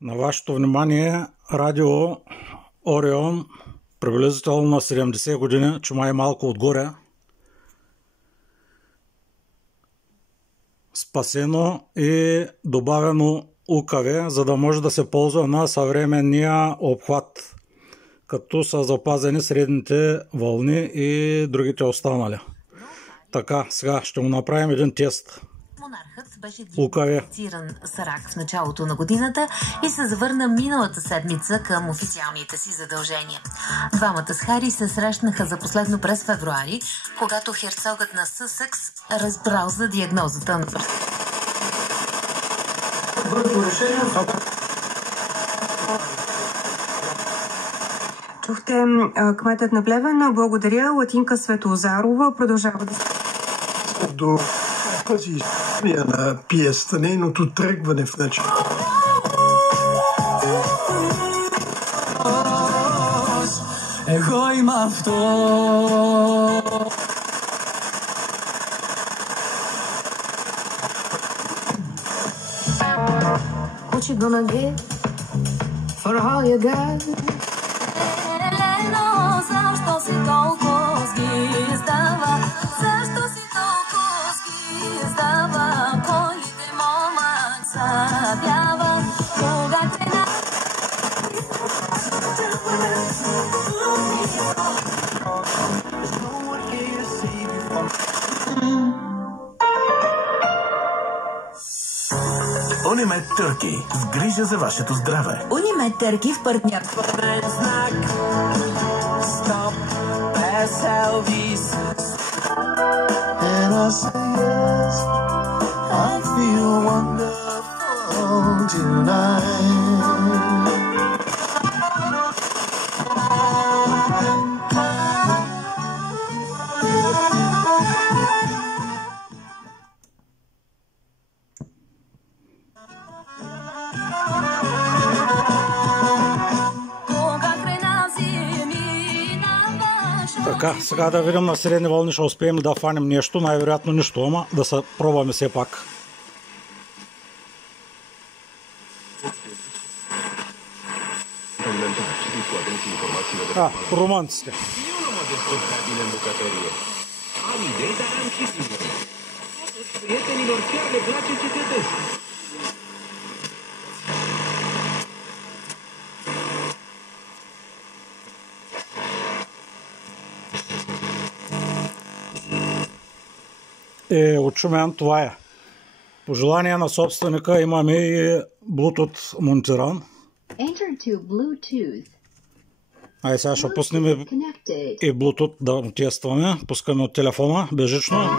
На вашето внимание радио Орион, приблизително на 70 години, че май малко отгоре. Спасено и добавено УКВ, за да може да се ползва на съвременния обхват, като са запазени средните вълни и другите останали. Така, сега ще му направим един тест. Монархът беше диагностициран с рак в началото на годината и се завърна миналата седмица към официалните си задължения. Двамата с Хари се срещнаха за последно през февруари, когато херцогът на Съсекс разбрал за диагнозата на Чухте кметът на Плевен. Благодаря. Латинка Светозарова продължава да до тази история на пиеста, нейното тръгване в началото. Εγώ είμαι αυτό. What you gonna get for all you got? Защо си толкова сгиздава? Защо си толкова сгиздава? Кой те момък забява? Кога те на... Унимед Търки. С грижа за вашето здраве. Унимед Търки в партньорство. Stop, без Елвис. And I say yes, I feel wonderful tonight. Така, сега да видим на средни вълни, ще успеем да фанем нещо, най-вероятно нищо, ама да се пробваме все пак. Румънците. От Шумен това е. По желание на собственика имаме и Bluetooth монтиран. Ай, сега ще пуснем и Bluetooth да тестваме. Пускаме от телефона, бежично.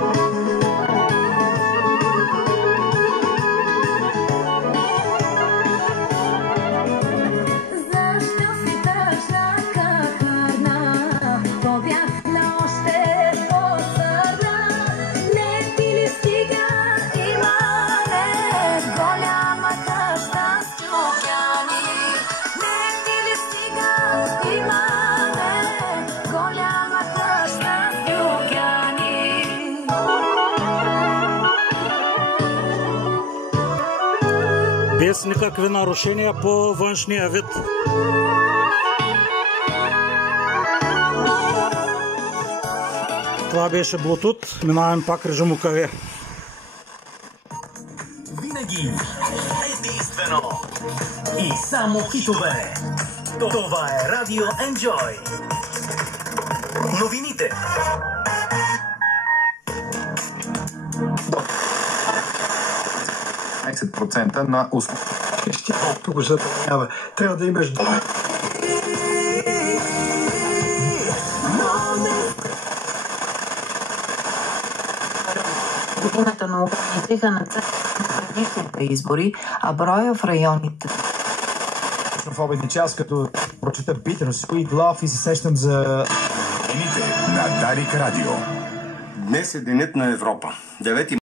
Без никакви нарушения по външния вид. Това беше Bluetooth. Минаваме пак режим УКВ. Винаги единствено и само хитове. Това е Радио Enjoy. Новините. На колкото го забранява. Трябва да имаш Годината на ограничиха на предишните избори, а броя в районите. В обедни час, като прочета Bitter Sweet Love и се сещам за... Новините на Дарик Радио. Днес е денят на Европа. 9